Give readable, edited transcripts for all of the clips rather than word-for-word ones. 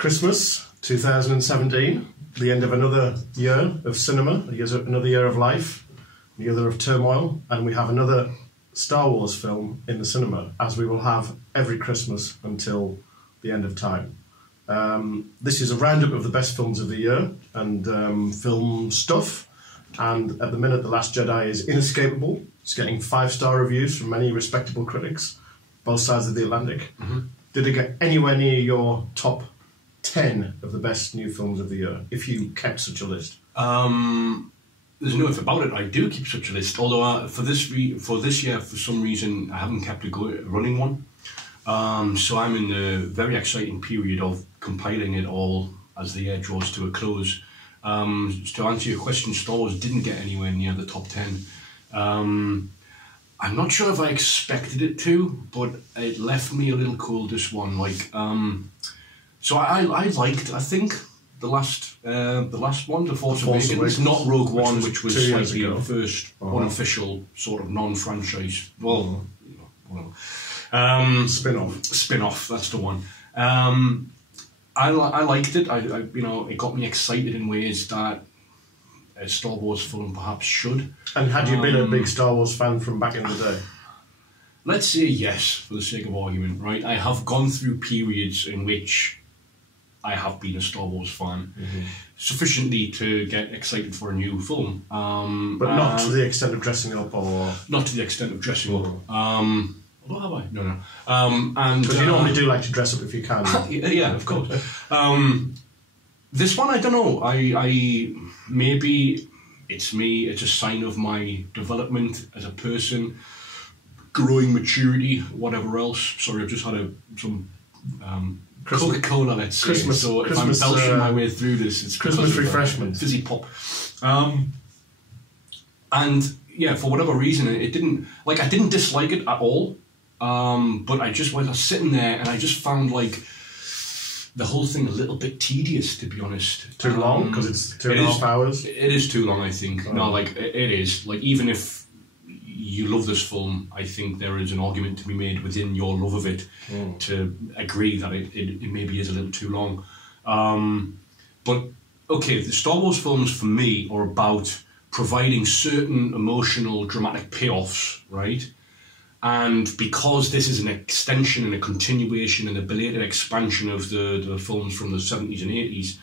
Christmas 2017, the end of another year of cinema, another year of life, a year of turmoil, and we have another Star Wars film in the cinema, as we will have every Christmas until the end of time. This is a roundup of the best films of the year and film stuff. And at the minute, The Last Jedi is inescapable. It's getting 5-star reviews from many respectable critics, both sides of the Atlantic. Mm-hmm. Did it get anywhere near your top 10 of the best new films of the year, if you kept such a list? There's no if about it. I do keep such a list, although for this year, for some reason, I haven't kept a running one. So I'm in the very exciting period of compiling it all as the year draws to a close. To answer your question, Star Wars didn't get anywhere near the top 10. I'm not sure if I expected it to, but it left me a little cold, this one. So I liked, I think, the last one, The Force Awakens, not Rogue One, which was slightly the first unofficial sort of non-franchise. Well, whatever. Spin-off, that's the one. I liked it. It got me excited in ways that a Star Wars film perhaps should. And had you been a big Star Wars fan from back in the day? Let's say yes, for the sake of argument, right? I have gone through periods in which I have been a Star Wars fan, sufficiently to get excited for a new film. But not to the extent of dressing up, or... Not to the extent of dressing up. What have I? No. Because you normally do like to dress up if you can. Yeah, of course. This one, I don't know. I maybe it's me. It's a sign of my development as a person, growing maturity, whatever else. Sorry, I've just had some Coca-Cola, let's say. So if I'm belching my way through this, it's Christmas refreshment, fizzy pop. And yeah, for whatever reason, it didn't I didn't dislike it at all. But I just was sitting there and I just found the whole thing a little bit tedious, to be honest. Too long? Because it's 2.5 hours? It is too long, I think. Oh. No, it is. Even if you love this film, I think there is an argument to be made within your love of it to agree that it maybe is a little too long. But, okay, the Star Wars films for me are about providing certain emotional, dramatic payoffs, right? And because this is an extension and a continuation and a belated expansion of the films from the 70s and 80s,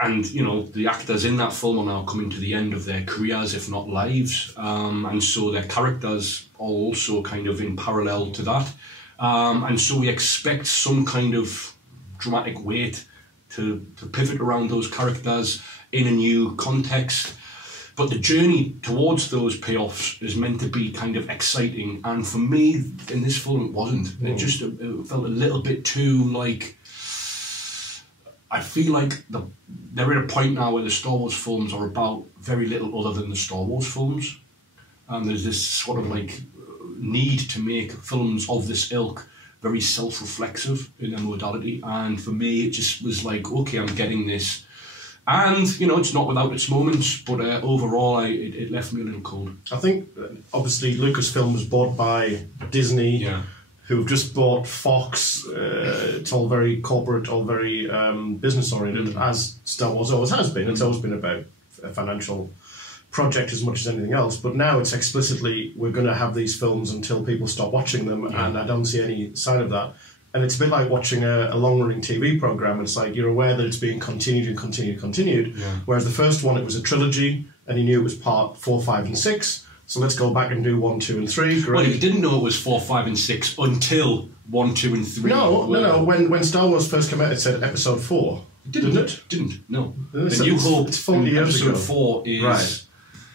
and, the actors in that film are now coming to the end of their careers, if not lives, and so their characters are also kind of in parallel to that. And so we expect some kind of dramatic weight to pivot around those characters in a new context. But the journey towards those payoffs is meant to be kind of exciting, and for me, in this film, it wasn't. It felt a little bit too I feel like they're at a point now where the Star Wars films are about very little other than the Star Wars films, and there's this sort of need to make films of this ilk very self-reflexive in their modality. And for me, it just was okay, I'm getting this. And, it's not without its moments, but overall, it left me a little cold. I think, obviously, Lucasfilm was bought by Disney, who've just bought Fox. It's all very corporate, all very business-oriented, as Star Wars always has been. It's always been about a financial project as much as anything else. But now it's explicitly, we're going to have these films until people stop watching them, and I don't see any sign of that. And it's a bit like watching a long-running TV programme. It's you're aware that it's being continued and continued. Yeah. Whereas the first one, it was a trilogy, and you knew it was part 4, 5, and 6. So let's go back and do 1, 2, and 3. Great. Well, you didn't know it was 4, 5, and 6 until 1, 2, and 3. No. When Star Wars first came out, it said Episode 4. Didn't it? Didn't. No. The New Hope. It's 40 years ago. Episode 4 is. Right.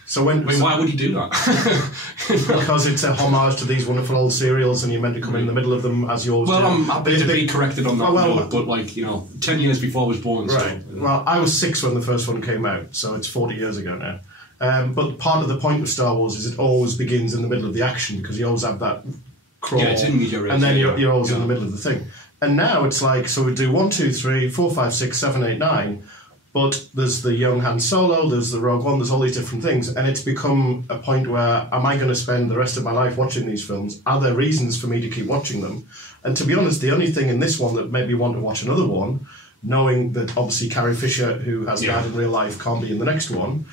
So why would he do that? Because it's a homage to these wonderful old serials, and you're meant to come in the middle of them as yours. Well, I'm happy to be corrected on that note, but 10 years before I was born. Right. So, Well, I was 6 when the first one came out, so it's 40 years ago now. But part of the point of Star Wars is it always begins in the middle of the action, because you always have that crawl, it's in media, and then you're always in the middle of the thing. And now it's so we do 1, 2, 3, 4, 5, 6, 7, 8, 9. But there's the young Han Solo, there's the Rogue One, there's all these different things, and it's become a point where, am I going to spend the rest of my life watching these films? Are there reasons for me to keep watching them? And to be honest, the only thing in this one that made me want to watch another one knowing that obviously Carrie Fisher, who has died in real life, can't be in the next one,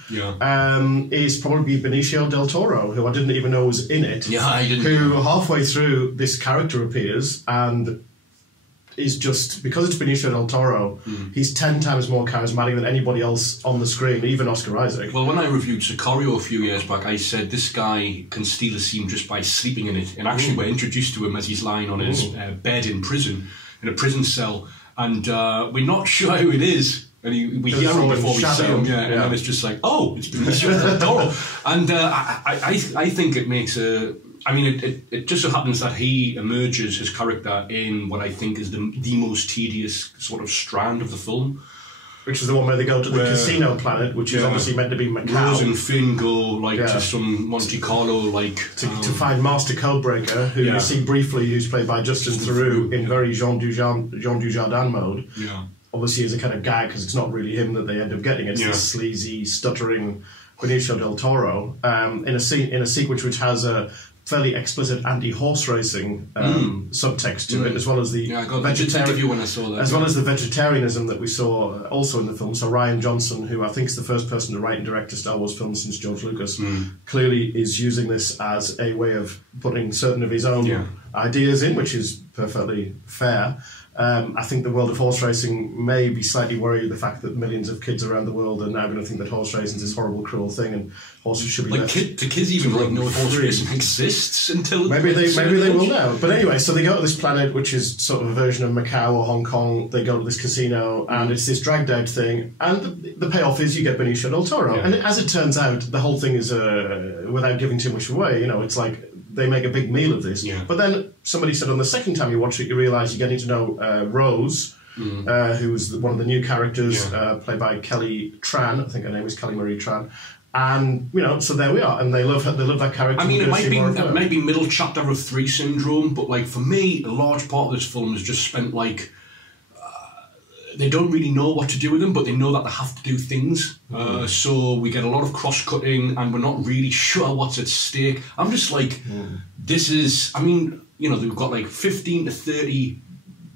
is probably Benicio del Toro, who I didn't even know was in it. Yeah, I didn't. Who halfway through this character appears and is just, because it's Benicio del Toro, he's 10 times more charismatic than anybody else on the screen, even Oscar Isaac. Well, when I reviewed Sicario a few years back, I said this guy can steal a scene just by sleeping in it. And actually, we're introduced to him as he's lying on his bed in prison, in a prison cell, and we're not sure who it is. And we hear him before we see him, and then it's just like, oh, it's Benicio del Toro. And I think it makes a... I mean, it just so happens that he emerges, his character, in what I think is the most tedious sort of strand of the film. Which is the one where they go to the casino planet, which is obviously meant to be Macau. Rose and Finn go to some Monte Carlo, to find Master Codebreaker, who you see briefly, who's played by Justin Theroux in very Jean Dujardin mode. Yeah. Obviously, as a kind of gag, because it's not really him that they end up getting. It's this sleazy, stuttering Benicio del Toro in a sequence which has a fairly explicit anti-horse racing subtext to it, as well as the I got vegetarian when I saw that, as well as the vegetarianism that we saw also in the film. So Rian Johnson, who I think is the first person to write and direct a Star Wars film since George Lucas, clearly is using this as a way of putting certain of his own ideas in, which is perfectly fair. I think the world of horse racing may be slightly worried the fact that millions of kids around the world are now going to think that horse racing is this horrible, cruel thing, and horses should be left. Do kids even know horse racing exists until maybe they will now. But anyway, so they go to this planet, which is sort of a version of Macau or Hong Kong. They go to this casino, and it's this dragged out thing. And the payoff is you get Benicio del Toro. And as it turns out, the whole thing is without giving too much away. It's like they make a big meal of this. But then somebody said on the second time you watch it, you realise you're getting to know Rose, who's one of the new characters, played by Kelly Tran. I think her name is Kelly Marie Tran. And so there we are, and they love that character. I mean, it might be middle chapter of 3 syndrome, but for me, a large part of this film is just spent they don't really know what to do with them, but they know that they have to do things. So we get a lot of cross-cutting, and we're not really sure what's at stake. I'm just this is... I mean, they've got 15 to 30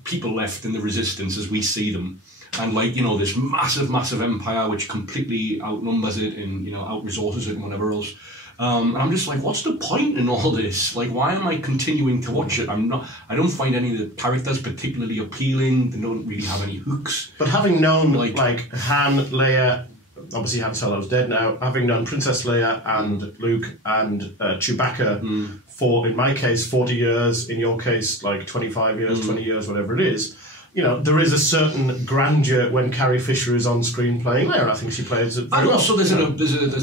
people left in the Resistance as we see them. And this massive empire which completely outnumbers it and, out-resources it and whatever else. And I'm just what's the point in all this? Why am I continuing to watch it? I don't find any of the characters particularly appealing. They don't really have any hooks. But having known Han, Leia, obviously Han Solo's dead now, having known Princess Leia and Luke and Chewbacca for, in my case, 40 years, in your case, 25 years, 20 years, whatever it is, there is a certain grandeur when Carrie Fisher is on screen playing Leia. I think she plays it very well. And also there's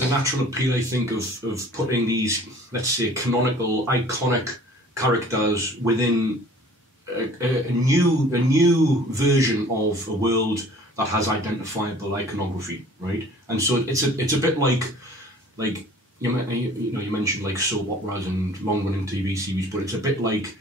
a natural appeal, I think, of putting these, let's say, canonical, iconic characters within a new version of a world that has identifiable iconography, right? And so it's a bit like you mentioned soap operas and long-running TV series, but it's a bit like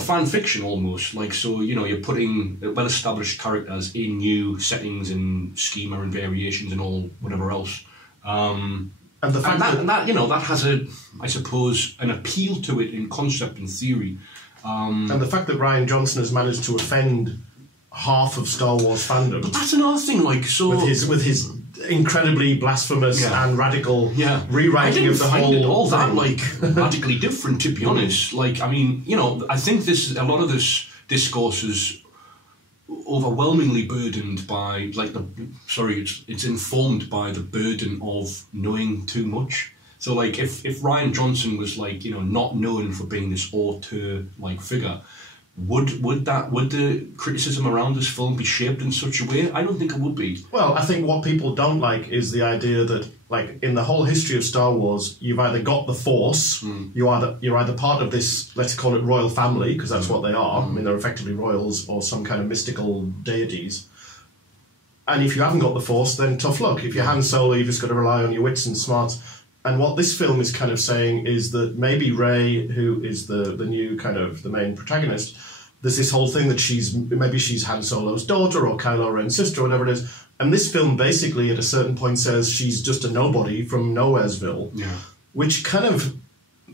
fan fiction almost. You're putting well-established characters in new settings and schema and variations and all whatever else. And the fact that has I suppose, an appeal to it in concept and theory. And the fact that Rian Johnson has managed to offend half of Star Wars fandom. But that's another thing, with his incredibly blasphemous and radical rewriting of the whole thing. All that radically different, to be honest. I think a lot of this discourse is overwhelmingly burdened by it's informed by the burden of knowing too much. So if Rian Johnson was not known for being this auteur figure, would the criticism around this film be shaped in such a way? I don't think it would be. Well, I think what people don't like is the idea that, in the whole history of Star Wars, you've either got the Force, you're either part of this, let's call it royal family, because that's what they are. I mean, they're effectively royals or some kind of mystical deities. And if you haven't got the Force, then tough luck. If you're Han Solo, you've just got to rely on your wits and smarts. And what this film is kind of saying is that maybe Rey, who is the new kind of the main protagonist, there's this whole thing that she's Han Solo's daughter or Kylo Ren's sister or whatever it is. And this film basically at a certain point says she's just a nobody from Nowheresville, which kind of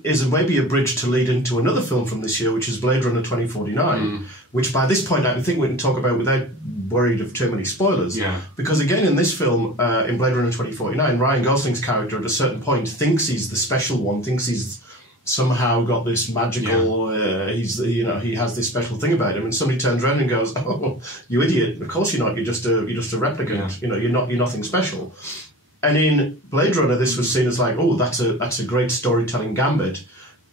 is maybe a bridge to lead into another film from this year, which is Blade Runner 2049, which by this point I think we can talk about without worried of too many spoilers. Yeah. Because again, in this film, in Blade Runner 2049, Ryan Gosling's character at a certain point thinks he's the special one, thinks he's somehow got this magical, he has this special thing about him, and somebody turns around and goes, "Oh, you idiot! Of course you're not. You're just a replicant. Yeah. You're nothing special." And in Blade Runner, this was seen as like, "Oh, that's a great storytelling gambit."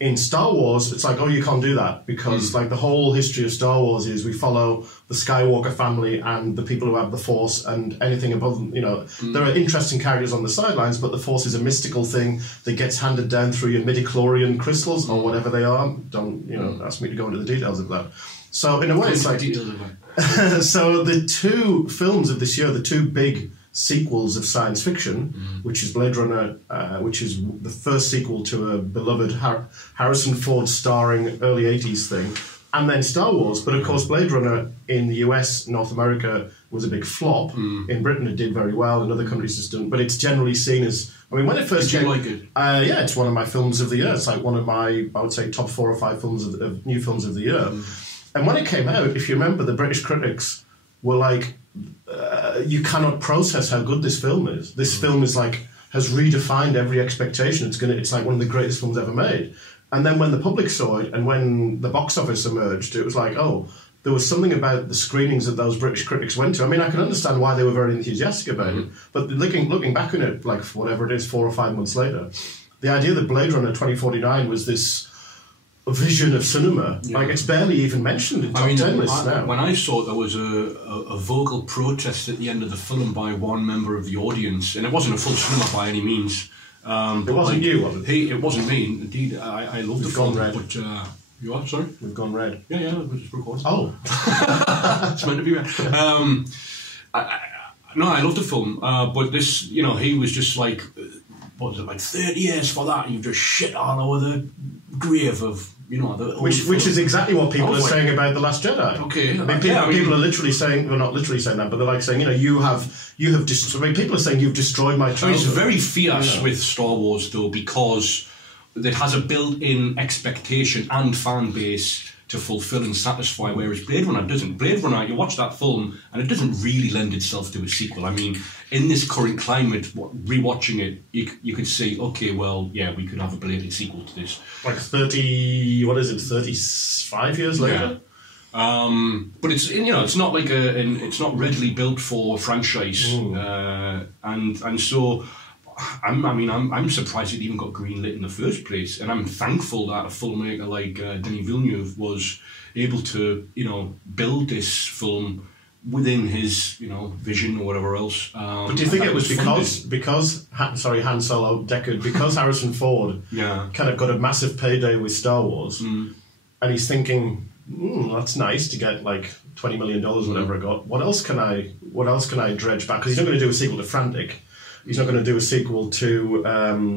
In Star Wars, it's like, "Oh, you can't do that," because like the whole history of Star Wars is we follow the Skywalker family and the people who have the Force, and anything above them, there are interesting characters on the sidelines, but the Force is a mystical thing that gets handed down through your midichlorian crystals or whatever they are. Don't ask me to go into the details of that. So in a way, it's like so the two films of this year, the two big sequels of science fiction, which is Blade Runner, which is the first sequel to a beloved Harrison Ford starring early 80s thing, and then Star Wars. But of course, Blade Runner in the US, North America, was a big flop. In Britain, it did very well. In other countries, it's done. But it's generally seen as, I mean, when it first came... Did you like it? Yeah, it's one of my films of the year. It's like one of my, I would say, top 4 or 5 films of new films of the year. And when it came out, if you remember, the British critics were like, you cannot process how good this film is. This film is like, has redefined every expectation. It's like one of the greatest films ever made. And then when the public saw it, and when the box office emerged, it was like, oh, there was something about the screenings that those British critics went to. I mean, I can understand why they were very enthusiastic about it, but looking back on it, like whatever it is, 4 or 5 months later, the idea that Blade Runner 2049 was this vision of cinema, like it's barely even mentioned in top 10 lists now. When I saw it, there was a vocal protest at the end of the film by one member of the audience, and it wasn't a full cinema by any means. It wasn't you, was it? It wasn't me. Indeed, I love the film. Red. But you are sorry. We've gone red. Yeah, we're just recording. Oh, it's meant to be red. No, I love the film, but this, he was just like, what was it, like 30 years for that, and you just shit all over the grave of, the which is exactly what people are saying about The Last Jedi. Okay. I mean, people are literally saying, well, not literally saying that, but they're like saying, you have destroyed, I mean, people are saying you've destroyed my childhood. It's very fierce with Star Wars, though, because it has a built-in expectation and fan base to fulfill and satisfy, whereas Blade Runner doesn't. Blade Runner, you watch that film, and it doesn't really lend itself to a sequel. I mean, in this current climate, rewatching it, you could say, okay, well, yeah, we could have a blatant sequel to this. Like 35 years later? Yeah. But it's it's not like it's not readily built for a franchise, and so I'm surprised it even got greenlit in the first place, and I'm thankful that a filmmaker like Denis Villeneuve was able to build this film within his vision or whatever else. But do you think it was because Han Solo, Deckard, because Harrison Ford kind of got a massive payday with Star Wars, and he's thinking, that's nice to get like $20 million, whatever I got. What else can I dredge back? Because he's not going to do a sequel to Frantic. He's not going to do a sequel to...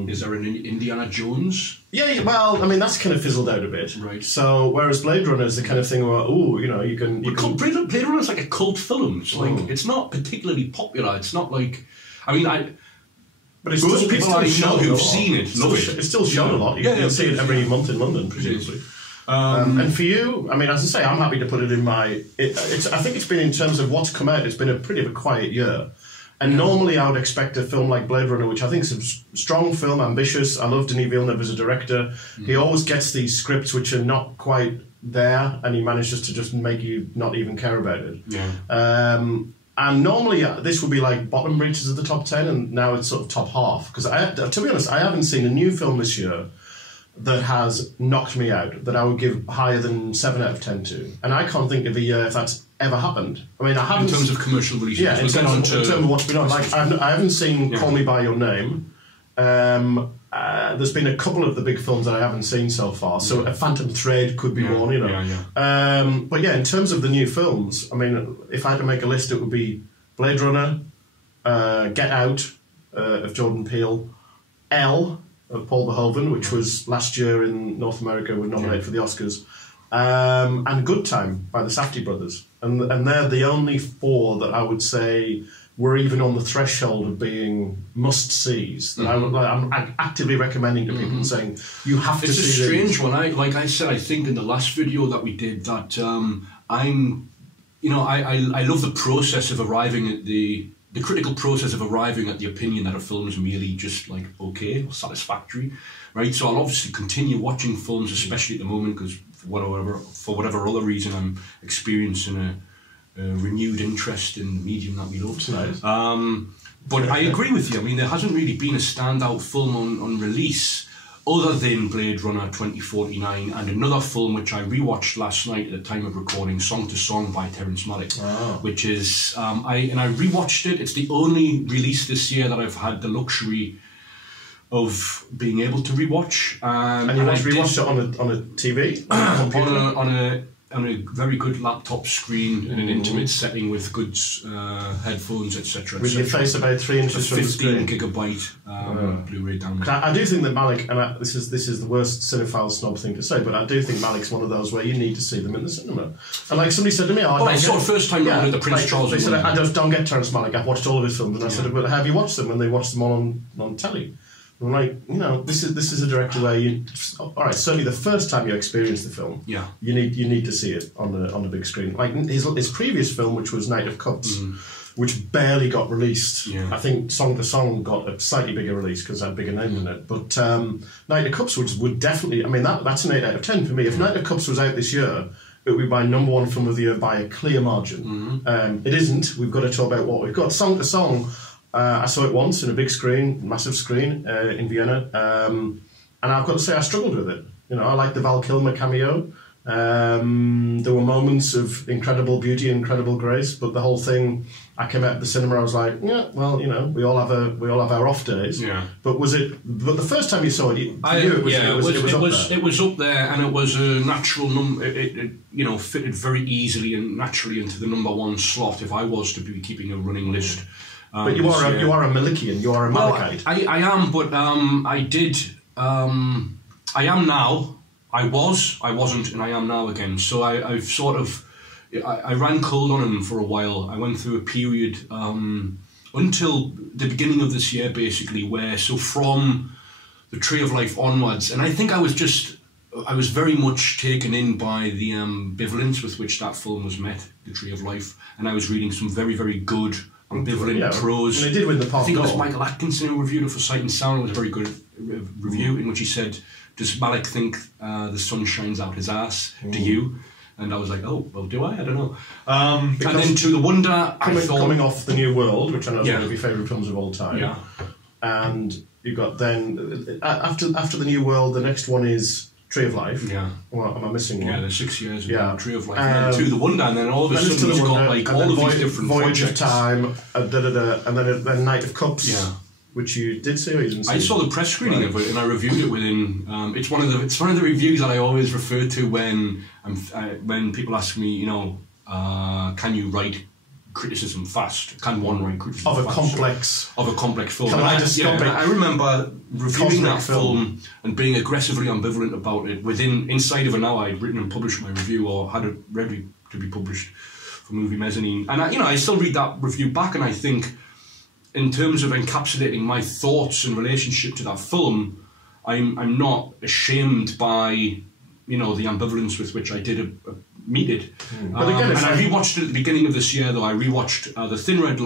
Is there an Indiana Jones? Yeah, well, I mean, that's kind of fizzled out a bit. Right. So, whereas Blade Runner is the kind of thing where, you can... Blade Runner is like a cult film. It's like, it's not particularly popular. It's not like... I mean, but it's most still, people I know who've seen it love it. It's still shown a lot. You can see it every month in London, presumably. And for you, I mean, as I say, I'm happy to put it in my... I think it's been, in terms of what's come out, it's been a pretty quiet year. And normally I would expect a film like Blade Runner, which I think is a strong film, ambitious. I love Denis Villeneuve as a director. He always gets these scripts which are not quite there, and he manages to just make you not even care about it. Yeah. And normally this would be like bottom reaches of the top 10, and now it's sort of top half. Because to be honest, I haven't seen a new film this year that has knocked me out, that I would give higher than 7 out of 10 to. And I can't think of a year if that's ever happened. I mean, I haven't... In terms of commercial releases. Yeah, in terms of what's been on. Like, I haven't seen Call Me By Your Name. There's been a couple of the big films that I haven't seen so far. So A Phantom Thread could be one, But yeah, in terms of the new films, I mean, if I had to make a list, it would be Blade Runner, Get Out of Jordan Peele, Elle of Paul Verhoeven, which was last year in North America, was nominated for the Oscars, and Good Time by the Safdie brothers. And they're the only 4 that I would say were even on the threshold of being must-sees. That I'm actively recommending to people and saying, you have to see these. It's a strange one. Like I said, I think in the last video that we did that I love the process of arriving at the critical process of arriving at the opinion that a film is merely just like okay or satisfactory, right? So I'll obviously continue watching films, especially at the moment, because for whatever other reason I'm experiencing a renewed interest in the medium that we love. Nice. But I agree with you. I mean, there hasn't really been a standout film on release other than Blade Runner 2049 and another film which I rewatched last night at the time of recording, Song to Song by Terrence Malick, which is I rewatched it. It's the only release this year that I've had the luxury of being able to rewatch. And you rewatched it on a TV, on a very good laptop screen in an intimate setting with good headphones, etc. With your face about 3 inches from the screen. 15 gigabyte Blu-ray download. I do think that Malick, and this is the worst cinephile snob thing to say, but I do think Malick's one of those where you need to see them in the cinema. And like somebody said to me, I saw it first time at the Prince Charles. They said, I don't get Terrence Malick. I've watched all of his films, and I said, but have you watched them? And they watched them all on telly. I'm like, this is a director where certainly the first time you experience the film, you need to see it on the big screen. Like his previous film, which was Night of Cups, which barely got released. Yeah. I think Song to Song got a slightly bigger release because it had a bigger name in it. But Night of Cups would definitely, I mean, that's an 8 out of 10 for me. If Night of Cups was out this year, it would be my #1 film of the year by a clear margin. It isn't. We've got to talk about what we've got. Song to Song, I saw it once in a big screen, massive screen in Vienna, and I've got to say I struggled with it. I liked the Val Kilmer cameo. There were moments of incredible beauty, incredible grace, but the whole thing, I came out of the cinema, I was like, yeah, well, we all have our off days. Yeah. But the first time you saw it, it was up there, and it was a natural number. It fitted very easily and naturally into the #1 slot if I was to be keeping a running list. But you are a Malickian, you are a Malickite. Well, I am, but I am now. I wasn't, and I am now again. So I've sort of, I ran cold on him for a while. I went through a period until the beginning of this year, basically, so from the Tree of Life onwards, and I think I was very much taken in by the ambivalence with which that film was met, The Tree of Life, and I was reading some very, very good ambivalent prose. And it did win the Palme I think it was Michael Atkinson who reviewed it for Sight and Sound. It was a very good review in which he said, does Malick think the sun shines out his ass? Do you? And I was like, oh, well, do I? I don't know. And then To the Wonder, coming off The New World, which I know is one of your favourite films of all time. Yeah. And you've got then, after The New World, the next one is Tree of Life. Yeah. Well, am I missing one? Yeah, there's 6 years ago. Tree of Life. And then To the Wonder, and then all of a sudden you've got like all of these different Voyage projects. of Time, and then Night of Cups. Yeah. Which you did see or you didn't see? I saw the press screening of it and I reviewed it within. It's one of the reviews that I always refer to when people ask me, can you write criticism fast? Can one write criticism of a fast? Of a complex film. Can I just stop it? I remember reviewing that film and being aggressively ambivalent about it. Inside of an hour, I'd written and published my review or had it ready to be published for Movie Mezzanine. And I still read that review back and I think, in terms of encapsulating my thoughts in relationship to that film, I'm not ashamed by the ambivalence with which I did meet it. But again, and I rewatched it at the beginning of this year, though. I rewatched The Thin Red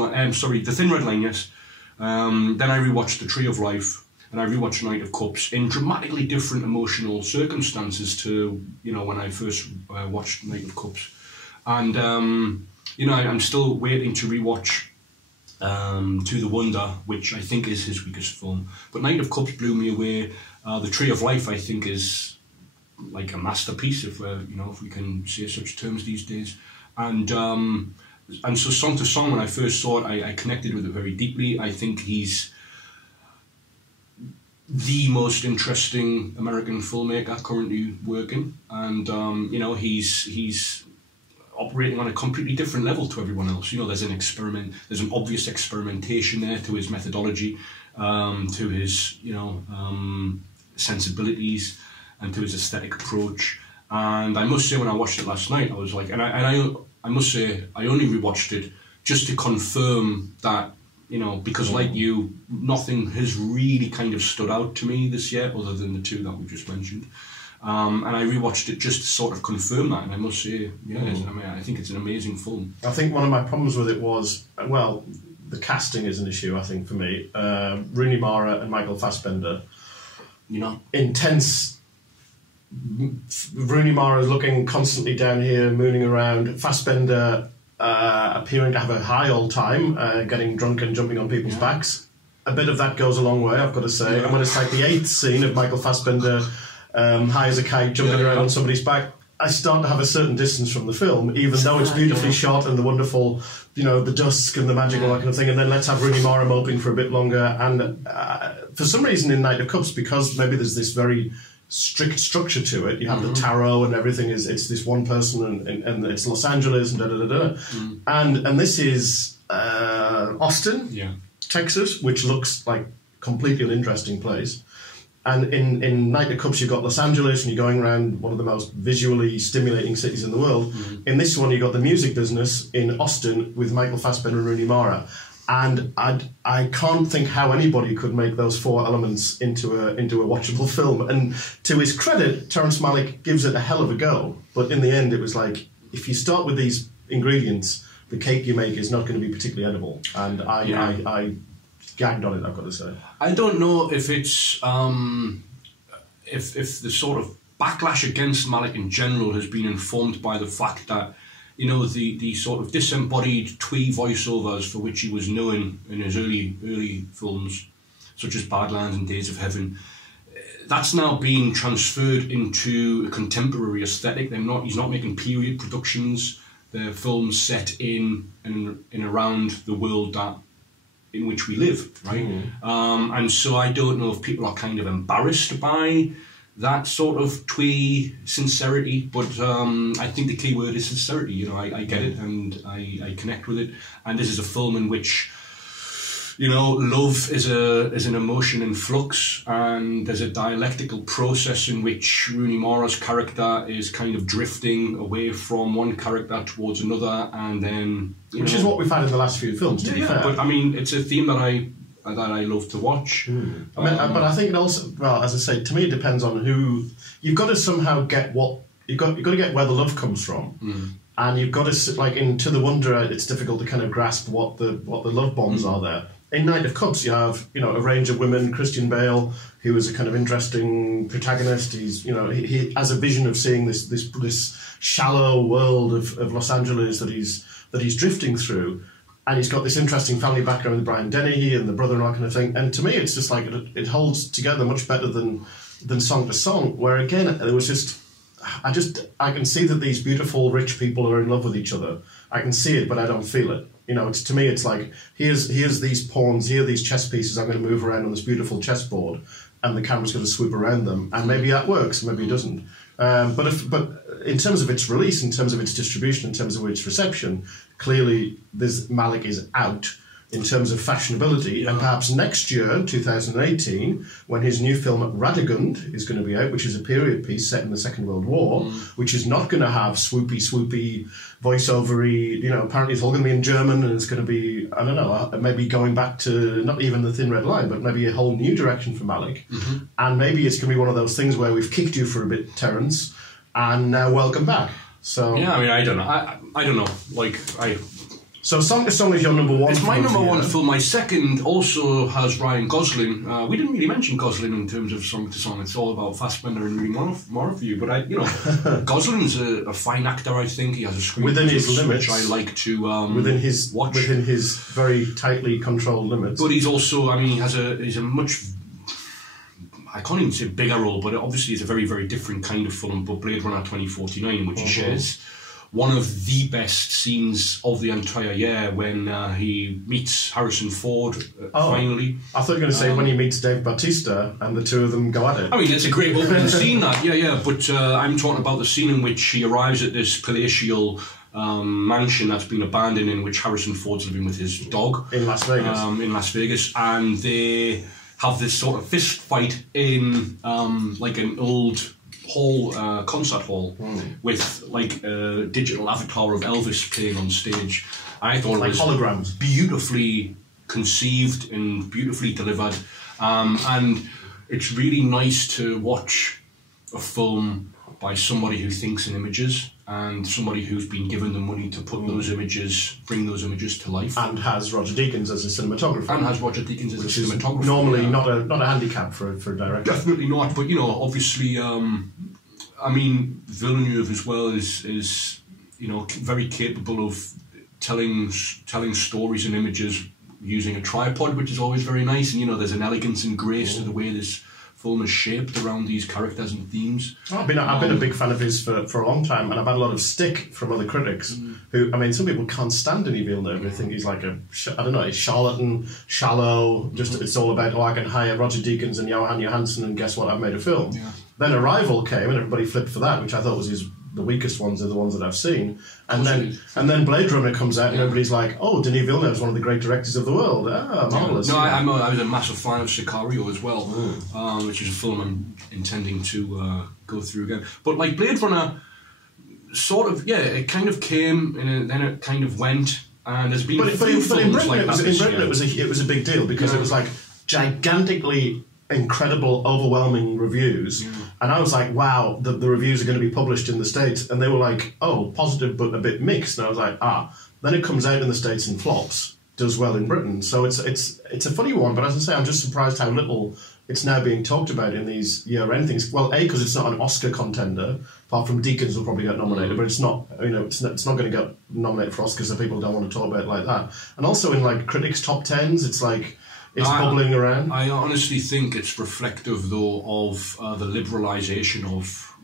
Line, yes. Then I rewatched The Tree of Life, and I rewatched Night of Cups in dramatically different emotional circumstances to when I first watched Night of Cups, and I'm still waiting to rewatch To the Wonder, which I think is his weakest film. But Night of Cups blew me away. The Tree of Life, I think, is like a masterpiece, if we can say such terms these days. And so Song to Song, when I first saw it, I connected with it very deeply. I think he's the most interesting American filmmaker currently working, and he's operating on a completely different level to everyone else. There's an obvious experimentation there to his methodology, to his sensibilities, and to his aesthetic approach. And I must say, when I watched it last night, I was like, and I must say, I only rewatched it just to confirm that, you know, because like you, nothing has really kind of stood out to me this year other than the two that we just mentioned. And I rewatched it just to sort of confirm that, and I must say, yeah, I mean, I think it's an amazing film. I think one of my problems with it was, well, the casting is an issue, I think, for me. Rooney Mara and Michael Fassbender. You know? Intense. Rooney Mara looking constantly down here, mooning around. Fassbender appearing to have a high old time, getting drunk and jumping on people's backs. A bit of that goes a long way, I've got to say. And when it's like the 8th scene of Michael Fassbender high as a kite, jumping around on somebody's back, I start to have a certain distance from the film, even though it's beautifully shot and the wonderful, you know, the dusk and the magic, all that kind of thing. And then let's have Rooney Mara moping for a bit longer. And for some reason in Knight of Cups, because maybe there's this very strict structure to it, you have the tarot and everything, it's this one person and it's Los Angeles and da-da-da-da. And this is Austin, Texas, which looks like a completely uninteresting place. And in Knight of Cups, you've got Los Angeles, and you're going around one of the most visually stimulating cities in the world. In this one, you've got the music business in Austin with Michael Fassbender and Rooney Mara. And I can't think how anybody could make those 4 elements into a watchable film. And to his credit, Terrence Malick gives it a hell of a go. But in the end, it was like, if you start with these ingredients, the cake you make is not going to be particularly edible. And I gagged on it, I've got to say. I don't know if it's if the sort of backlash against Malick in general has been informed by the fact that, you know, the sort of disembodied twee voiceovers for which he was known in his early films, such as Badlands and Days of Heaven, that's now being transferred into a contemporary aesthetic. He's not making period productions. They're films set in and around the world in which we live, right? And so I don't know if people are kind of embarrassed by that sort of twee sincerity, but I think the key word is sincerity. You know, I get it and I connect with it. And this is a film in which, you know, love is an emotion in flux, and there's a dialectical process in which Rooney Mara's character is kind of drifting away from one character towards another, and then which is what we've had in the last few films. To be fair, but I mean, it's a theme that I love to watch. I mean, but I think it also, well, as I say, to me, it depends on who you've got to somehow get what you've got to get where the love comes from. And you've got to, like in To the Wanderer, it's difficult to kind of grasp what the love bombs are there. In Knight of Cups, you have, you know, a range of women. Christian Bale, who is a kind of interesting protagonist. He's, you know, he has a vision of seeing this shallow world of Los Angeles that he's drifting through, and he's got this interesting family background with Brian Dennehy and the brother and all that kind of thing. And to me, it's just like it holds together much better than Song to Song, where again it was just. I can see that these beautiful, rich people are in love with each other. I can see it, but I don't feel it. You know, to me, it's like, here's these pawns, here are these chess pieces I'm going to move around on this beautiful chessboard, and the camera's going to swoop around them, and maybe that works, maybe it doesn't. But in terms of its release, in terms of its distribution, in terms of its reception, clearly Malick is out in terms of fashionability, and perhaps next year, 2018, when his new film Radegund is going to be out, which is a period piece set in the Second World War, which is not going to have swoopy, voiceovery, you know, apparently it's all going to be in German, and it's going to be, I don't know, maybe going back to not even The Thin Red Line, but maybe a whole new direction for Malick. And maybe it's going to be one of those things where we've kicked you for a bit, Terrence, and now welcome back. So yeah, I mean, I don't know. I don't know. Like, So Song to Song is your number one. It's my number one film. My second also has Ryan Gosling. We didn't really mention Gosling in terms of Song to Song. It's all about Fassbender and Rooney Mara for you. But Gosling's a fine actor. I think he has a screen within his limits, which I like to watch within his very tightly controlled limits. But he's also, I mean, he's a much, I can't even say bigger role, but obviously it's a very, very different kind of film. But Blade Runner 2049, which he shares one of the best scenes of the entire year when he meets Harrison Ford finally. I thought you were going to say when he meets Dave Bautista and the two of them go at it. I mean, it's a great opening scene, that. Yeah. But I'm talking about the scene in which he arrives at this palatial mansion that's been abandoned, in which Harrison Ford's living with his dog. In Las Vegas. And they have this sort of fist fight in like an old concert hall with like a digital avatar of Elvis playing on stage, I thought like it was holograms, beautifully conceived and beautifully delivered, and it's really nice to watch a film by somebody who thinks in images and somebody who's been given the money to put those images, bring those images to life, and has Roger Deakins as a cinematographer, which is not a handicap for a director. Definitely not, but obviously, I mean, Villeneuve as well is very capable of telling stories and images using a tripod, which is always very nice, and there's an elegance and grace to the way this film is shaped around these characters and themes. I've been a big fan of his for a long time, and I've had a lot of stick from other critics who, I mean, some people can't stand Denis Villeneuve. They think he's like he's charlatan, shallow, just it's all about, I can hire Roger Deakins and Johan Johansson and guess what, I've made a film. Yeah. Then Arrival came and everybody flipped for that, which I thought was the weakest ones are the ones that I've seen. And then Blade Runner comes out and everybody's like, oh, Denis Villeneuve is one of the great directors of the world. Marvellous. No, I was a massive fan of Sicario as well, which is a film I'm intending to go through again. But like Blade Runner, sort of, it kind of came and then it kind of went. And there's been a few films like that this year. It was a big deal because it was like gigantically incredible, overwhelming reviews, and I was like, wow, the reviews are going to be published in the States, and they were like, oh, positive but a bit mixed, and I was like, then it comes out in the States and flops, does well in Britain, so it's a funny one, but as I say, I'm just surprised how little it's now being talked about in these year-end things. Well, because it's not an Oscar contender, apart from Deakins will probably get nominated, but it's not, it's not going to get nominated for Oscars, so people don't want to talk about it like that, and also in like critics' top tens, it's like, it's bubbling around. I honestly think it's reflective, though, of the liberalisation of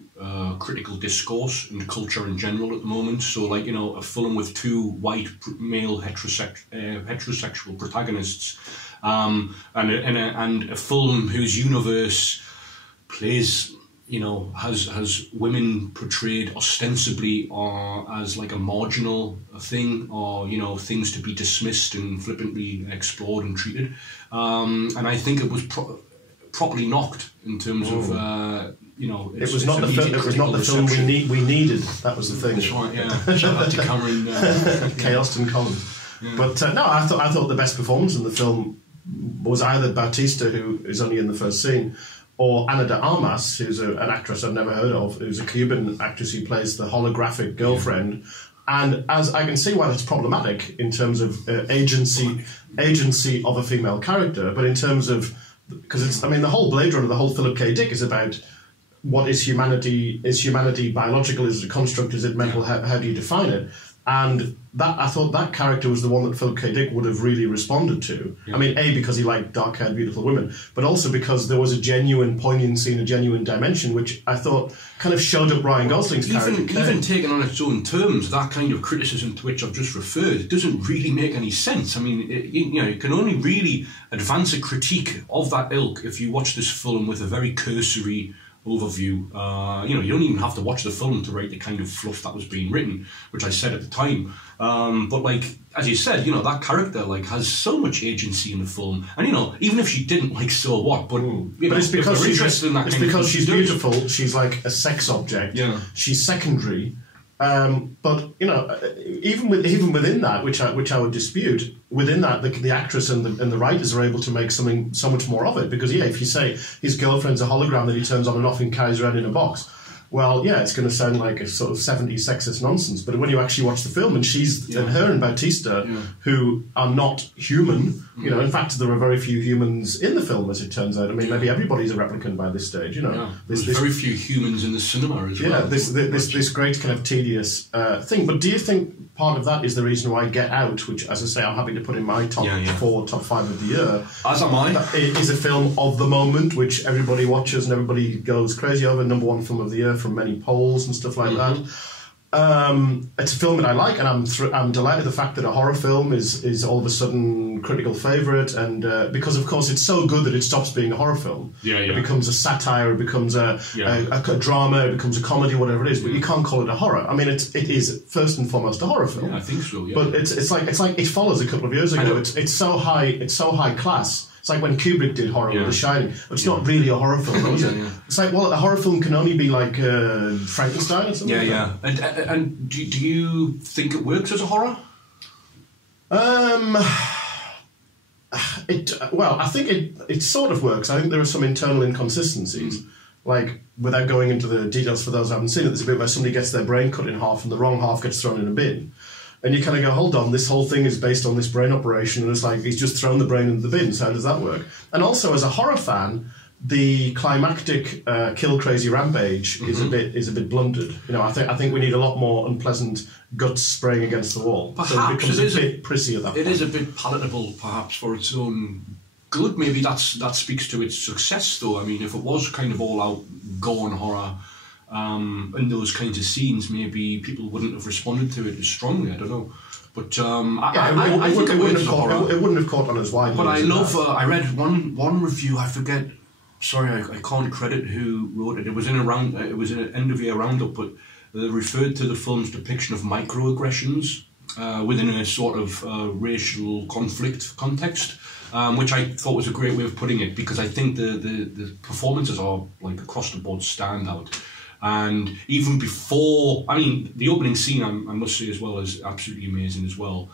critical discourse and culture in general at the moment. So, like, a film with two white male heterosexual protagonists, and a film whose universe plays, has women portrayed ostensibly as like a marginal thing, or things to be dismissed and flippantly explored and treated, and I think it was properly knocked in terms of it was not the film we needed. That was the thing. That's right. Yeah. Shout out to Cameron. Kay Austin Collins. Yeah. But no, I thought the best performance in the film was either Bautista, who is only in the first scene, or Ana de Armas, who's an actress I've never heard of, who's a Cuban actress who plays the holographic girlfriend. And as I can see why that's problematic in terms of agency of a female character, but in terms of, because it's, I mean, the whole Blade Runner, the whole Philip K. Dick is about what is humanity? Is humanity biological? Is it a construct? Is it mental? How do you define it? And that, I thought that character was the one that Philip K. Dick would have really responded to. Yeah. I mean, A, because he liked dark-haired, beautiful women, but also because there was a genuine poignancy and a genuine dimension, which I thought kind of showed up Ryan Gosling's character. Even taken on its own terms, that kind of criticism to which I've just referred, it doesn't really make any sense. I mean, you can only really advance a critique of that ilk if you watch this film with a very cursory overview. You don't even have to watch the film to write the kind of fluff that was being written, which I said at the time. But like, as you said, that character has so much agency in the film, and even if she didn't, so what? But but it's because she's beautiful. She's like a sex object. Yeah, she's secondary. But even within that, which I would dispute, within that the actress and the writers are able to make something so much more of it, because if you say his girlfriend's a hologram that he turns on and off and carries around in a box, well, it's going to sound like a sort of 70s sexist nonsense. But when you actually watch the film, and and her and Bautista, who are not human, in fact, there are very few humans in the film, as it turns out. I mean, maybe everybody's a replicant by this stage. There's very few humans in the cinema as well. Yeah, this great kind of tedious thing. But do you think part of that is the reason why Get Out, which, as I say, I'm happy to put in my top 4, top 5 of the year, as am I, is a film of the moment, which everybody watches and everybody goes crazy over. #1 film of the year from many polls and stuff like that. It's a film that I like, and I'm delighted the fact that a horror film is all of a sudden critical favourite, and because of course it's so good that it stops being a horror film. It becomes a satire, it becomes a drama, it becomes a comedy, whatever it is. But you can't call it a horror. I mean, it is first and foremost a horror film. Yeah, I think so. Yeah. But it's like It Follows a couple of years ago. It's so high class. It's like when Kubrick did horror with The Shining. It's not really a horror film, is it? It's like, well, a horror film can only be like Frankenstein or something. And do you think it works as a horror? I think it sort of works. I think there are some internal inconsistencies. Like, without going into the details for those who haven't seen it, there's a bit where somebody gets their brain cut in half and the wrong half gets thrown in a bin. And you kind of go, hold on, this whole thing is based on this brain operation, and it's like, he's just thrown the brain into the bin, so how does that work? And also, as a horror fan, the climactic kill crazy rampage is a bit blundered. You know, I think we need a lot more unpleasant guts spraying against the wall. Perhaps so it becomes a bit prissy at that point. It is a bit palatable, perhaps, for its own good. Maybe that speaks to its success, though. I mean, if it was kind of all-out gore and horror, and those kinds of scenes, maybe people wouldn't have responded to it as strongly. I don't know. But I think it wouldn't have caught on as widely. But I love. I read one review. I forget. Sorry, I can't credit who wrote it. It was in an end of year roundup, but they referred to the film's depiction of microaggressions within a sort of racial conflict context, which I thought was a great way of putting it, because I think the performances are, like, across the board standout. And even before, I mean, the opening scene, I must say as well, is absolutely amazing as well.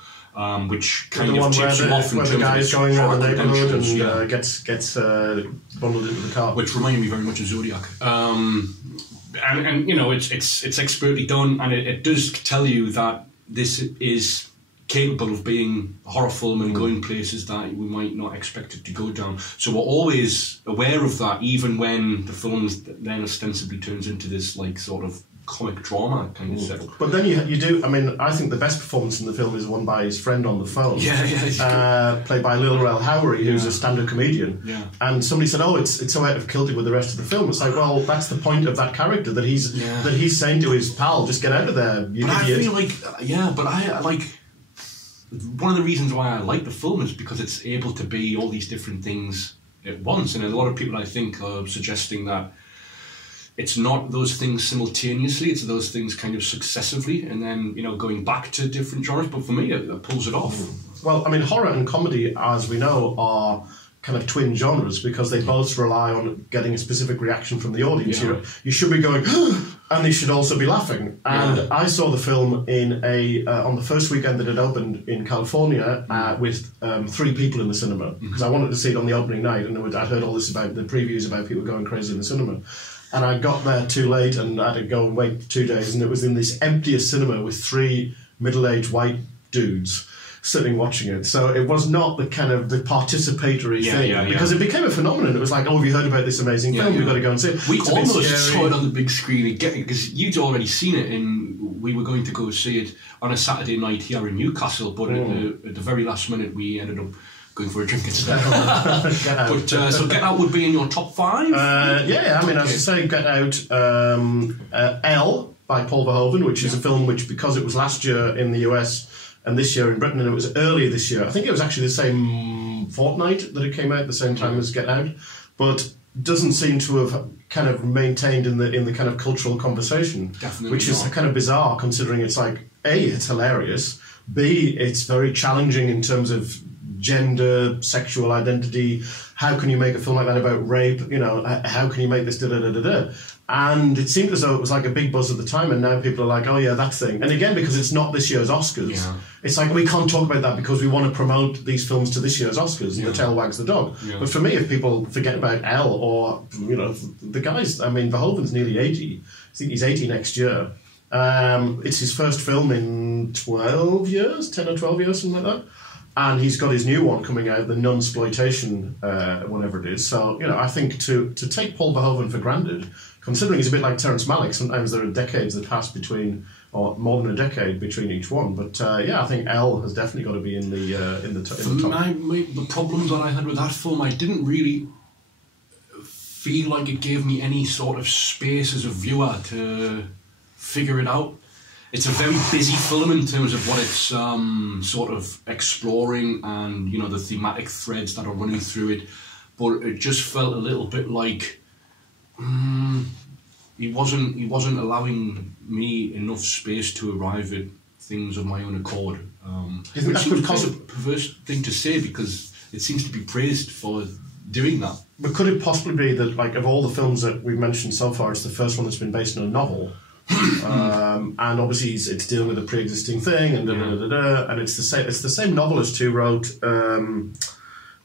Which kind of tips you off in terms of the guy is going around the neighbourhood and gets bundled into the car, which reminded me very much of Zodiac. And you know, it's expertly done, and it does tell you that this is capable of being a horror film and going places that we might not expect it to go down. So we're always aware of that, even when the film then ostensibly turns into this, like, sort of comic drama kind of setup. But then you do, I mean, I think the best performance in the film is one by his friend on the phone. Played by Lil Rel Howery, who's a stand-up comedian. Yeah. And somebody said, oh, it's so out of kilter with the rest of the film. It's like, well, that's the point of that character, that he's saying to his pal, just get out of there, you idiot. I feel like, but I like... One of the reasons why I like the film is because it's able to be all these different things at once. And a lot of people, I think, are suggesting that it's not those things simultaneously, it's those things kind of successively, and then, you know, going back to different genres. But for me, it pulls it off. Well, I mean, horror and comedy, as we know, are kind of twin genres, because they both rely on getting a specific reaction from the audience. Yeah. You should be going, and they should also be laughing. And I saw the film in on the first weekend that it opened in California with 3 people in the cinema, because I wanted to see it on the opening night, and I'd heard all this about the previews about people going crazy in the cinema. And I got there too late, and I had to go and wait 2 days, and it was in this emptiest cinema with 3 middle-aged white dudes sitting watching it. So it was not the kind of the participatory thing, because it became a phenomenon. It was like, oh, have you heard about this amazing film? We've got to go and see it. We almost saw it on the big screen again, because you'd already seen it, and we were going to go see it on a Saturday night here in Newcastle, but at the very last minute we ended up going for a drink instead. But so Get Out would be in your top 5? I mean, as I say, Get Out, Elle by Paul Verhoeven, which is a film which, because it was last year in the US and this year in Britain, and it was earlier this year, I think it was actually the same fortnight that it came out, the same time as Get Out, but doesn't seem to have kind of maintained in the kind of cultural conversation. Definitely which is kind of bizarre, considering it's like, A, it's hilarious, B, it's very challenging in terms of gender, sexual identity. How can you make a film like that about rape? You know, how can you make this da-da-da-da-da? And it seemed as though it was like a big buzz at the time, and now people are like, oh yeah, that thing. And again, because it's not this year's Oscars, it's like, we can't talk about that because we want to promote these films to this year's Oscars, and the tail wags the dog. But for me, if people forget about Elle, or, you know, the guys, I mean, Verhoeven's nearly 80. I think he's 80 next year. It's his first film in 12 years, 10 or 12 years, something like that. And he's got his new one coming out, the Nunsploitation, whatever it is. So, you know, I think to take Paul Verhoeven for granted, considering he's a bit like Terrence Malick, sometimes there are decades that pass between, or more than a decade between each one. But I think Elle has definitely got to be in the top. The problem that I had with that film, I didn't really feel like it gave me any sort of space as a viewer to figure it out. It's a very busy film in terms of what it's sort of exploring, and, you know, the thematic threads that are running through it. But it just felt a little bit like he wasn't allowing me enough space to arrive at things of my own accord. Which seems kind of a perverse thing to say, because it seems to be praised for doing that. But could it possibly be that, like, of all the films that we've mentioned so far, it's the first one that's been based on a novel? and obviously it's dealing with a pre-existing thing, and and it's the same novelist who wrote.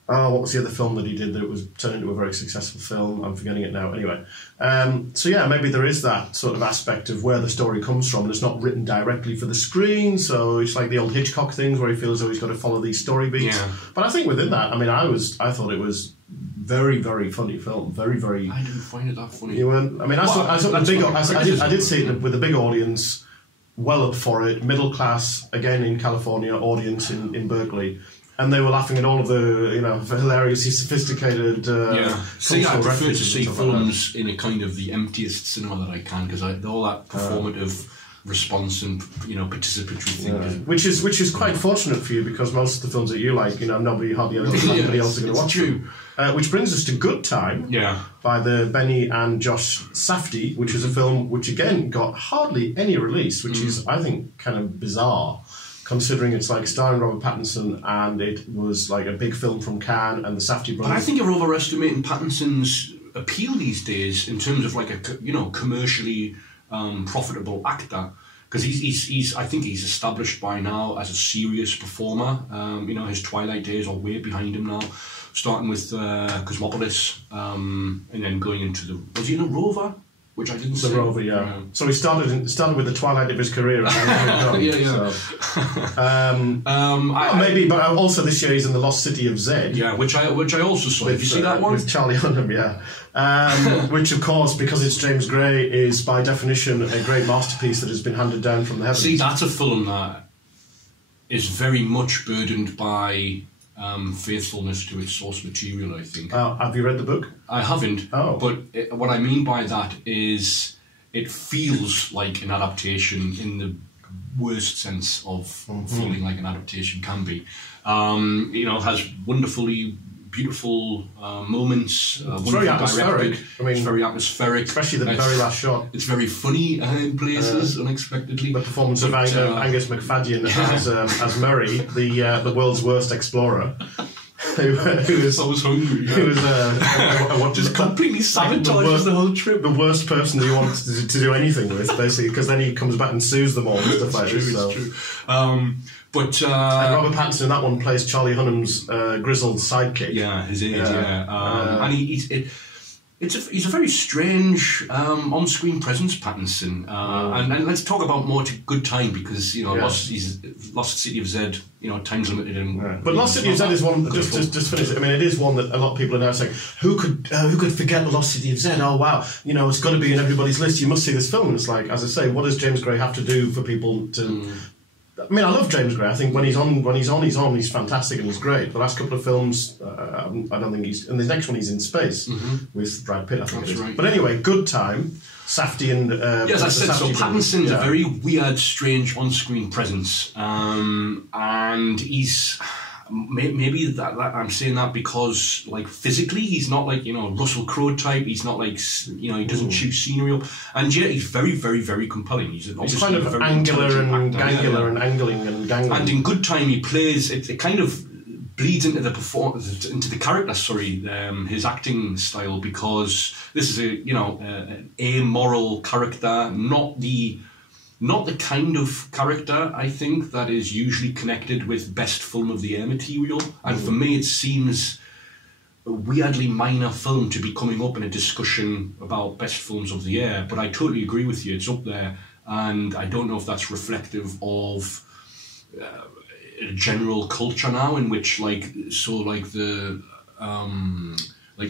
What was the other film that he did that was turned into a very successful film? I'm forgetting it now. Anyway, so yeah, maybe there is that sort of aspect of where the story comes from, and it's not written directly for the screen. So it's like the old Hitchcock things where he feels he's got to follow these story beats. Yeah. But I think within that, I mean, I thought it was very, very funny film. Very, very. I didn't find it that funny. You weren't. I mean, I did see it with a big audience, well up for it, middle class, again in California, audience in Berkeley. And they were laughing at all of the, hilariously sophisticated. See, I prefer to see films in a kind of the emptiest cinema that I can, because all that performative response and participatory thing, which is quite fortunate for you, because most of the films that you like, nobody else is going to watch them. Which brings us to Good Time, by the Benny and Josh Safdie, which is a film which again got hardly any release, which is, I think, kind of bizarre, considering it's like starring Robert Pattinson, and it was like a big film from Cannes and the Safdie brothers. But I think you're overestimating Pattinson's appeal these days in terms of like a commercially profitable actor, because I think he's established by now as a serious performer. His Twilight days are way behind him now, starting with Cosmopolis, and then going into was he in a Rover? Which I didn't see. The Rover, yeah. So he started with the twilight of his career. Maybe, but also this year he's in The Lost City of Z. Yeah, which I also saw. Did you see that one? With Charlie Hunnam, which, of course, because it's James Gray, is by definition a great masterpiece that has been handed down from the heavens. See, that's a film that is very much burdened by faithfulness to its source material, I think. Have you read the book? I haven't. Oh. But what I mean by that is it feels like an adaptation in the worst sense of feeling like an adaptation can be. Has wonderfully beautiful moments. It's very atmospheric. It's very atmospheric. Especially the very last shot. It's very funny in places, unexpectedly. The performance of Angus McFadden as Murray, the world's worst explorer. who was hungry. Who was just completely sabotages the whole trip. The worst person you want to do anything with, basically, because then he comes back and sues them all and stuff like this. It's true. And Robert Pattinson in that one plays Charlie Hunnam's grizzled sidekick. Yeah, his age. And he's a very strange on-screen presence, Pattinson. And let's talk about more to Good Time, because Lost City of Z, time's limited. And, but Lost City of Z is one. Just finish it. I mean, it is one that a lot of people are now saying, who could forget the Lost City of Z? Oh wow, it's got to be in everybody's list. You must see this film. And it's like, as I say, what does James Gray have to do for people to? I mean, I love James Gray. I think when he's on, he's fantastic and he's great. The last couple of films, I don't think he's... And the next one he's in space with Brad Pitt, I think it is. Right. But anyway, Good Time, Safdie and... yes, I said so. Pattinson's a very weird, strange on-screen presence. And he's... Maybe that I'm saying that because, like, physically he's not like Russell Crowe type. He's not like he doesn't chew scenery up, and yet he's very, very, very very He's kind of very angular and gangular and angling and gangling. And in Good Time he plays it kind of bleeds into the into the character. His acting style, because this is an amoral character, not the kind of character, I think, that is usually connected with best film of the year material. And for me, it seems a weirdly minor film to be coming up in a discussion about best films of the year. But I totally agree with you, it's up there. And I don't know if that's reflective of a general culture now, in which the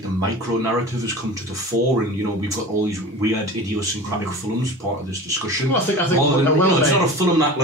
micro narrative has come to the fore, and we've got all these weird idiosyncratic films as part of this discussion. Well, I think it's not a film that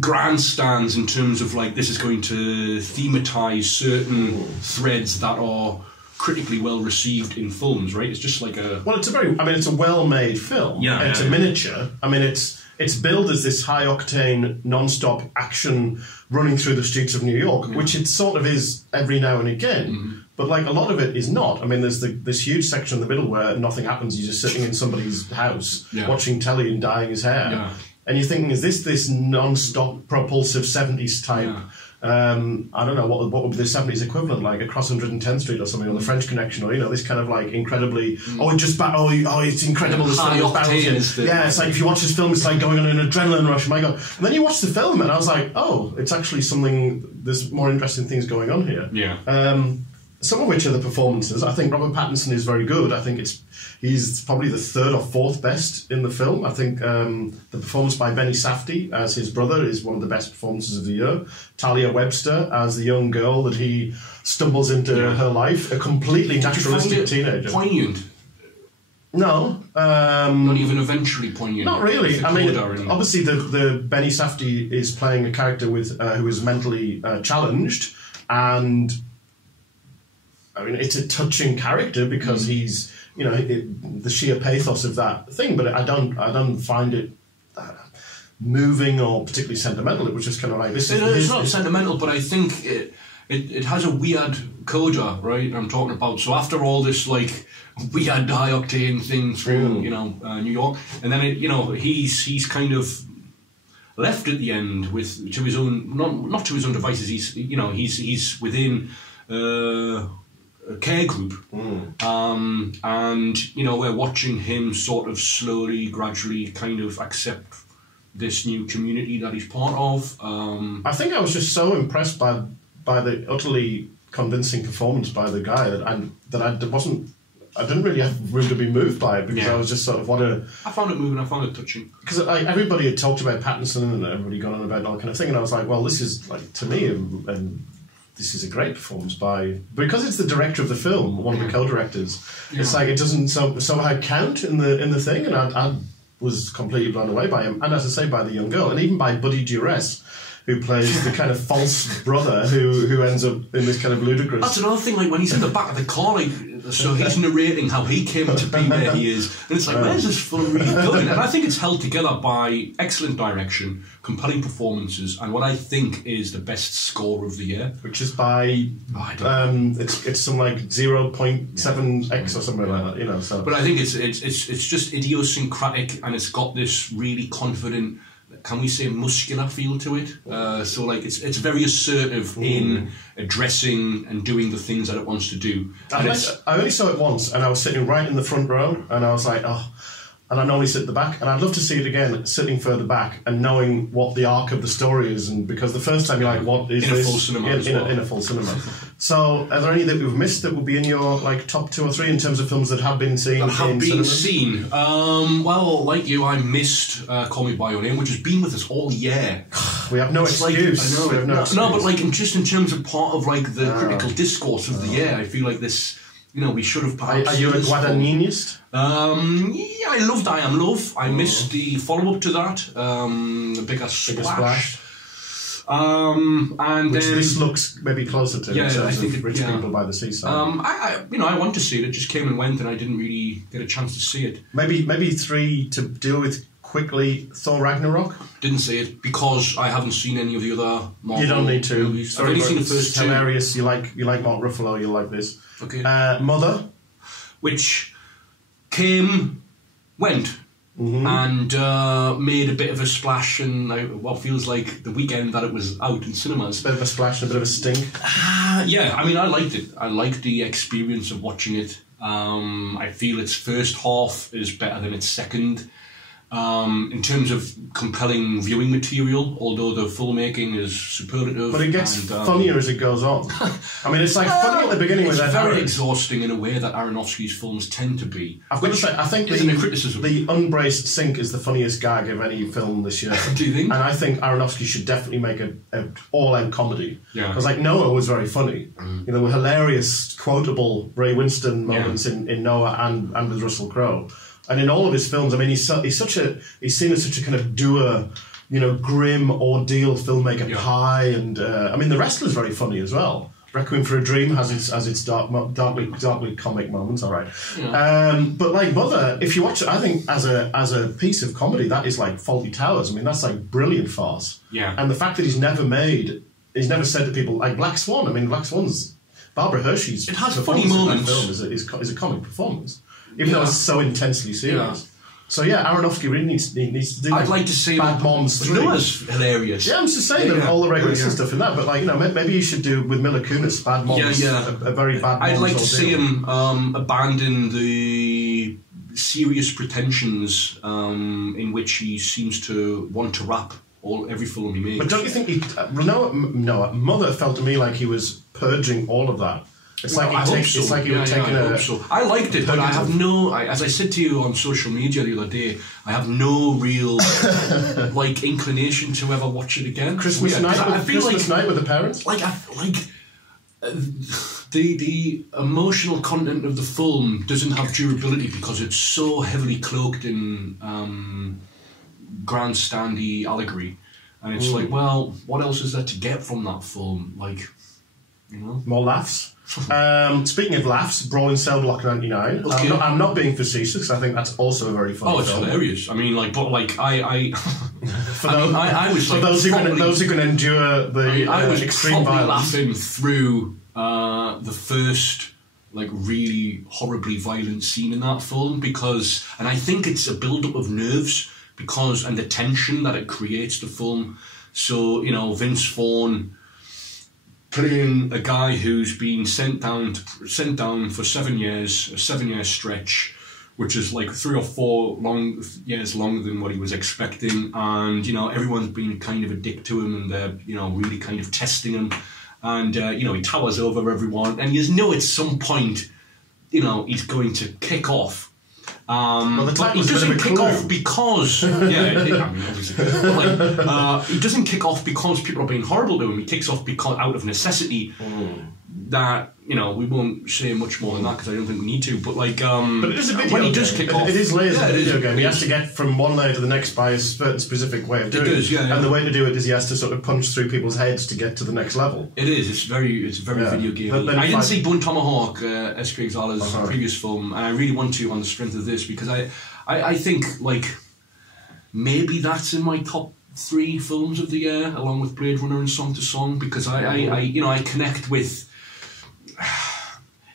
grandstands in terms of this is going to thematise certain threads that are critically well received in films, right? It's just like a... Well, it's a well-made film. Yeah, it's a miniature. I mean, it's billed as this high-octane, non-stop action running through the streets of New York, which it sort of is every now and again. But a lot of it is not. I mean, there's this huge section in the middle where nothing happens. You're just sitting in somebody's house watching telly and dyeing his hair. Yeah. And you're thinking, is this non-stop propulsive 70s type I don't know what would be the 70s equivalent, like across 110th Street or something, or the French Connection, or this kind of like incredibly it's incredible. This film is bouncy. Yeah, it's like if you watch this film, it's like going on an adrenaline rush. My God! And then you watch the film, and I was like, oh, it's actually something. There's more interesting things going on here. Yeah. Some of which are the performances. I think Robert Pattinson is very good. I think he's probably the third or fourth best in the film. I think the performance by Benny Safdie as his brother is one of the best performances of the year. Talia Webster as the young girl that he stumbles into her life, a completely naturalistic teenager. Poignant? No. Not even eventually poignant. Not really. I mean, obviously the Benny Safdie is playing a character with who is mentally challenged, and I mean, it's a touching character because he's, the sheer pathos of that thing. But I don't find it moving or particularly sentimental. It was just kind of like this. It's not sentimental, but I think it has a weird coda, right? I'm talking about. So after all this like weird high octane thing through New York, and then he's kind of left at the end to his own not to his own devices. He's within. A care group, and we're watching him sort of slowly, gradually, kind of accept this new community that he's part of. I think I was just so impressed by the utterly convincing performance by the guy that I didn't really have room to be moved by it because I was just sort of I found it moving. I found it touching because everybody had talked about Pattinson and everybody gone on about all kind of thing, and I was like, well, this is like to me and. This is a great performance because it's the director of the film, one of the co-directors. Yeah. It's like it doesn't somehow count in the thing, and I was completely blown away by him, and as I say, by the young girl, and even by Buddy Duress, who plays the kind of false brother who ends up in this kind of ludicrous. That's another thing. Like when he's in the back of the car, like so he's narrating how he came to be where he is, and it's like, where's this film really going? And I think it's held together by excellent direction, compelling performances, and what I think is the best score of the year, which is by it's some like 0.7x or something like that, So, but I think it's just idiosyncratic, and it's got this really confident. Can we say muscular feel to it? So like it's very assertive in addressing and doing the things that it wants to do. I only saw it once, and I was sitting right in the front row, and I was like, oh. And I normally sit at the back, and I'd love to see it again, sitting further back and knowing what the arc of the story is. And because the first time you're like, what is this? In a full cinema in a full cinema. So, are there any that we've missed that would be in your like top 2 or 3 in terms of films that have been seen? Well, like you, I missed Call Me by Your Name, which has been with us all year. We have no excuse. Like, I know, we have no excuse. No, but like just in terms of part of like the critical discourse of the year, I feel like this. We should have perhaps... Are you a Guadagniniist? Yeah, I loved I Am Love. I missed the follow-up to that, Bigger Splash. And which this looks maybe closer to in terms of Rich People by the Seaside. I want to see it. It just came and went, and I didn't really get a chance to see it. Maybe 3 to deal with quickly. Thor Ragnarok. Didn't see it because I haven't seen any of the other Marvel. You don't need to. Movies. I've only seen the first 2. Hilarious. You like Mark Ruffalo. You'll like this. Okay. Mother, which came, went. And made a bit of a splash in what feels like the weekend that it was out in cinemas. A bit of a splash and a bit of a stink. Yeah, I mean, I liked it. I liked the experience of watching it. I feel its first half is better than its second. In terms of compelling viewing material, although the filmmaking is superlative. But it gets funnier as it goes on. I mean, it's like funny at the beginning with that. It's very exhausting in a way that Aronofsky's films tend to be. I've got to say, I think the unbraced sink is the funniest gag of any film this year. Do you think? And I think Aronofsky should definitely make an all-out comedy. Yeah. Because like Noah was very funny. There were hilarious, quotable Ray Winston moments in Noah and with Russell Crowe. And in all of his films, I mean, he's seen as such a kind of dour, grim ordeal filmmaker. Pie, and I mean, The Wrestler's very funny as well. Requiem for a Dream has its darkly comic moments. All right, but like Mother, if you watch it, I think as a piece of comedy, that is like Fawlty Towers. I mean, that's like brilliant farce. Yeah, and the fact that he's never said to people like Black Swan. I mean, Black Swan's Barbara Hershey's. It has funny moments. In that film is a comic performance. Even though it's so intensely serious. So yeah, Aronofsky really needs to do. I'd like to see Bad Moms 3. Noah's hilarious. Yeah, I'm just saying all the regulars and stuff in that. But like, you know, maybe you should do with Mila Kunis, Bad Moms. A very Bad Moms. I'd like to see him abandon the serious pretensions in which he seems to want to wrap every film he makes. But don't you think Noah Mother felt to me like he was purging all of that? It's like he would take I liked it, but I have as I said to you on social media the other day, I have no real like inclination to ever watch it again. Christmas night with the parents. The emotional content of the film doesn't have durability because it's so heavily cloaked in grandstandy allegory, and it's like, well, what else is there to get from that film? Like, you know, more laughs. Speaking of laughs, Brawling Cell Block 99. Okay. I'm not being facetious. I think that's also a very funny film. It's hilarious. I mean, like, but like, I was for those who can endure the I was extreme violence. Laughing through the first like really horribly violent scene in that film and I think it's a build-up of nerves and the tension that it creates the film. So, you know, Vince Vaughn playing a guy who's been sent down for 7 years, a 7-year stretch, which is like 3 or 4 years longer than what he was expecting, and you know, everyone's been kind of a dick to him, and they're, you know, really kind of testing him, and you know, he towers over everyone, and you know at some point, you know, he's going to kick off. But he doesn't kick off because obviously. But like, he doesn't kick off because people are being horrible to him. He kicks off because out of necessity. That, you know, we won't say much more than that because I don't think we need to. But like, but it is a video when he game. does kick off, it is layers of a video game. He has to get from one layer to the next by a specific way of doing it. And the way to do it is he has to sort of punch through people's heads to get to the next level. It is. It's very video game. I didn't see Bone Tomahawk, S. Craig Zala's previous film, and I really want to on the strength of this because I think like maybe that's in my top 3 films of the year, along with Blade Runner and Song to Song, because I connect with.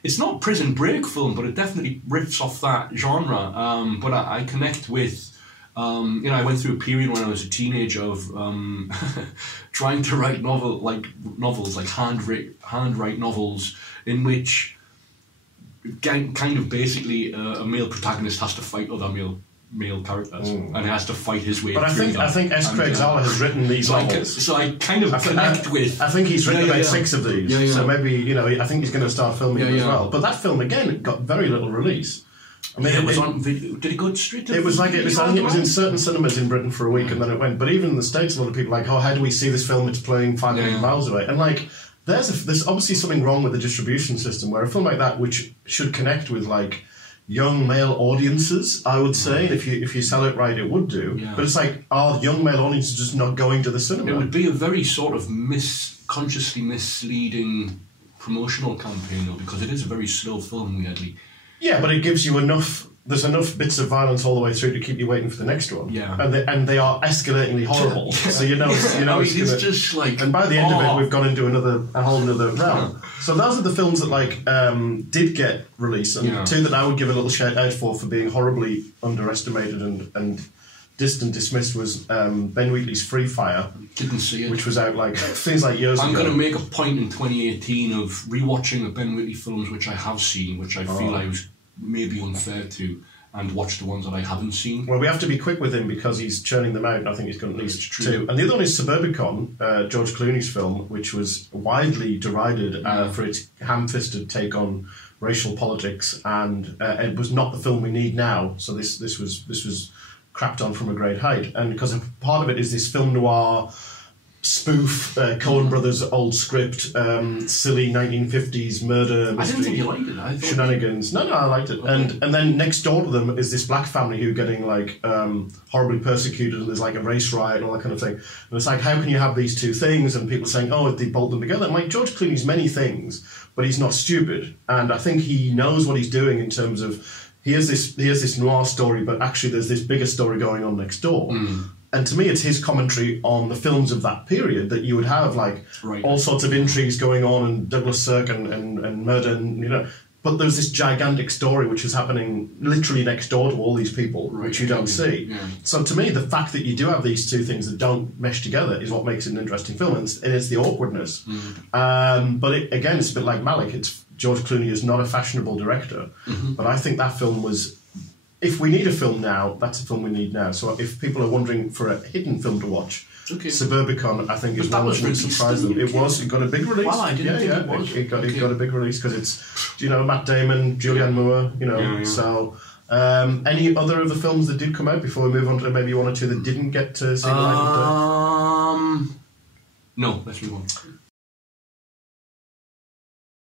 It's not a Prison Break film, but it definitely riffs off that genre. But I connect with, I went through a period when I was a teenager of trying to write novels, like handwrite novels, in which kind of basically a male protagonist has to fight other male characters and he has to fight his way. But I think S. Craig Zala has written these novels. So I kind of connect with. I think he's written about 6 of these. So maybe, you know, I think he's going to start filming them as well. But that film again got very little release. I mean, it was on video. Did it go straight to? It was like it was in certain cinemas in Britain for a week and then it went. But even in the States, a lot of people are like, oh, how do we see this film? It's playing 500 miles away, and like. There's obviously something wrong with the distribution system where a film like that, which should connect with like young male audiences, I would say, and if you sell it right, it would do. Yeah. But it's like, are young male audiences just not going to the cinema? It would be a very sort of consciously misleading promotional campaign, though, because it is a very slow film, weirdly. Yeah, but it gives you enough. There's enough bits of violence all the way through to keep you waiting for the next one. Yeah, and they are escalatingly horrible. Yeah. So you know, it's just like. And by the end of it, we've gone into a whole other realm. So those are the films that like did get released, and 2 that I would give a little shout out for being horribly underestimated and dismissed was Ben Wheatley's Free Fire. Didn't see it. Which was out like things like years ago. I'm going to make a point in 2018 of rewatching the Ben Wheatley films which I have seen, which I feel I was maybe unfair to, and watch the ones that I haven't seen. Well, we have to be quick with him because he's churning them out, and I think he's got at least 2. And the other one is Suburbicon, George Clooney's film, which was widely derided for its ham-fisted take on racial politics, and it was not the film we need now. So this was crapped on from a great height, and because part of it is this film noir spoof, Coen Brothers old script, silly 1950s murder mystery. I didn't think you liked it. Shenanigans. No, I liked it. Okay. And then next door to them is this black family who are getting like horribly persecuted, and there's like a race riot and all that kind of thing. And it's like, how can you have these 2 things? And people saying, oh, they bolt them together. And like, George Clooney's many things, but he's not stupid. And I think he knows what he's doing in terms of he has this noir story, but actually there's this bigger story going on next door. And to me, it's his commentary on the films of that period that you would have, like, all sorts of intrigues going on, and Douglas Sirk and murder, and, you know, but there's this gigantic story which is happening literally next door to all these people, which you don't see. Yeah. So to me, the fact that you do have these two things that don't mesh together is what makes it an interesting film, and it's the awkwardness. But again, it's a bit like Malick. It's George Clooney is not a fashionable director, but I think that film was. If we need a film now, that's a film we need now. So if people are wondering for a hidden film to watch, Suburbicon, I think, is one that would surprise them. It got a big release. Well, I didn't think it was. It got a big release because it's, Matt Damon, Julianne Moore, so... any other of the films that did come out before we move on to maybe one or two that didn't get to see the light of day? No, let's move on.